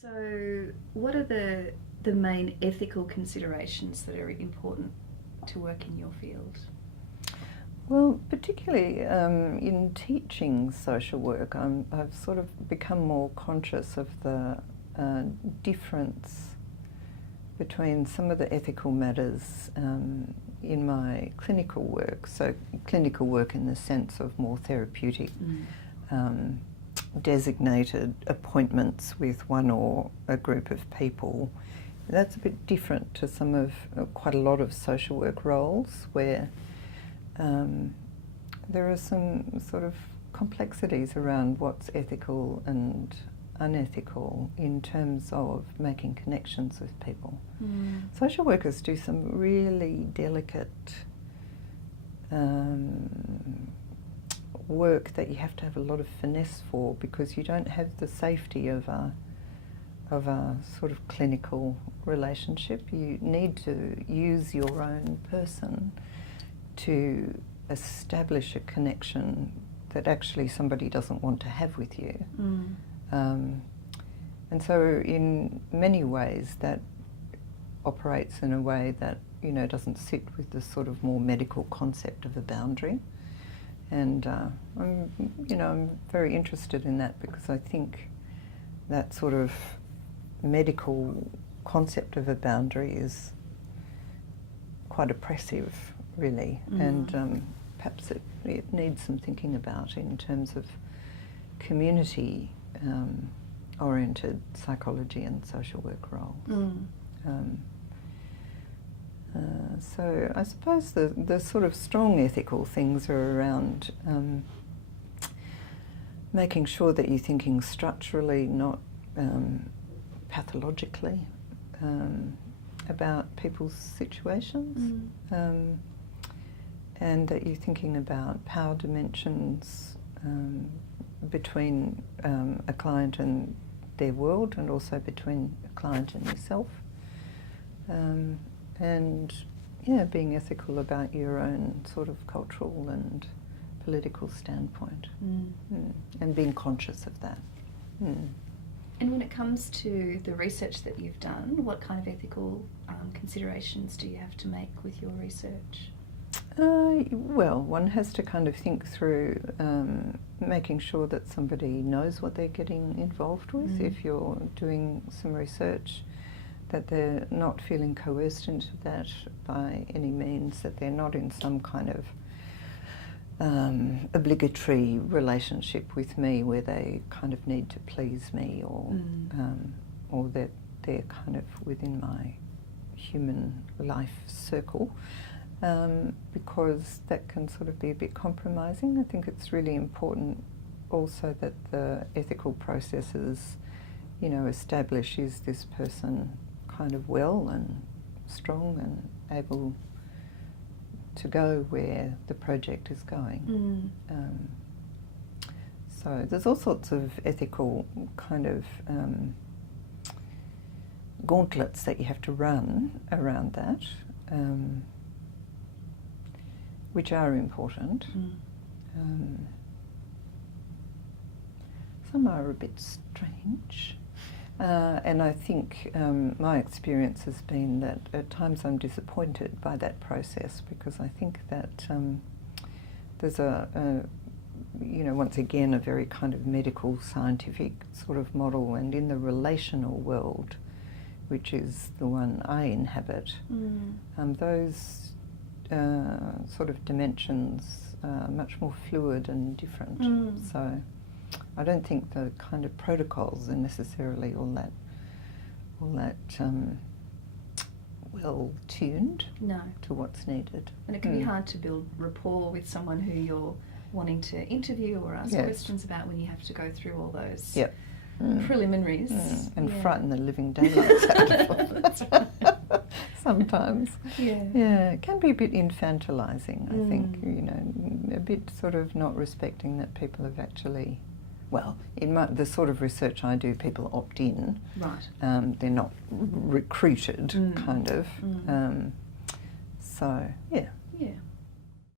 So, what are the main ethical considerations that are important to work in your field? Well, particularly in teaching social work, I've sort of become more conscious of the difference between some of the ethical matters in my clinical work. So, clinical work in the sense of more therapeutic, designated appointments with one or a group of people. That's a bit different to some of quite a lot of social work roles where there are some sort of complexities around what's ethical and unethical in terms of making connections with people. Social workers do some really delicate work that you have to have a lot of finesse for, because you don't have the safety of a sort of clinical relationship. You need to use your own person to establish a connection that actually somebody doesn't want to have with you. And so in many ways that operates in a way that, you know, doesn't sit with the sort of more medical concept of a boundary. And I'm very interested in that, because I think that sort of medical concept of a boundary is quite oppressive, really, and perhaps it needs some thinking about in terms of community oriented psychology and social work roles. So I suppose the sort of strong ethical things are around making sure that you're thinking structurally, not pathologically, about people's situations, and that you're thinking about power dimensions between a client and their world, and also between a client and yourself. And being ethical about your own sort of cultural and political standpoint, and being conscious of that. And when it comes to the research that you've done, what kind of ethical considerations do you have to make with your research? Well, one has to kind of think through making sure that somebody knows what they're getting involved with. If you're doing some research, that they're not feeling coerced into that by any means, that they're not in some kind of obligatory relationship with me where they kind of need to please me, or that they're kind of within my human life circle, because that can sort of be a bit compromising. I think it's really important also that the ethical processes, you know, establish, is this person kind of well and strong and able to go where the project is going. So there's all sorts of ethical kind of gauntlets that you have to run around that, which are important. Some are a bit strange. And I think my experience has been that at times I'm disappointed by that process, because I think that there's once again, a very kind of medical scientific sort of model, and in the relational world, which is the one I inhabit, those sort of dimensions are much more fluid and different. So I don't think the kind of protocols are necessarily all that well tuned to what's needed. And it can be hard to build rapport with someone who you're wanting to interview or ask questions about, when you have to go through all those preliminaries. And frighten the living daylights out of them. That's right. Sometimes. It can be a bit infantilizing, I think, you know, a bit sort of not respecting that people have actually, well, in the sort of research I do, people opt in. Right. They're not recruited, kind of. So, yeah.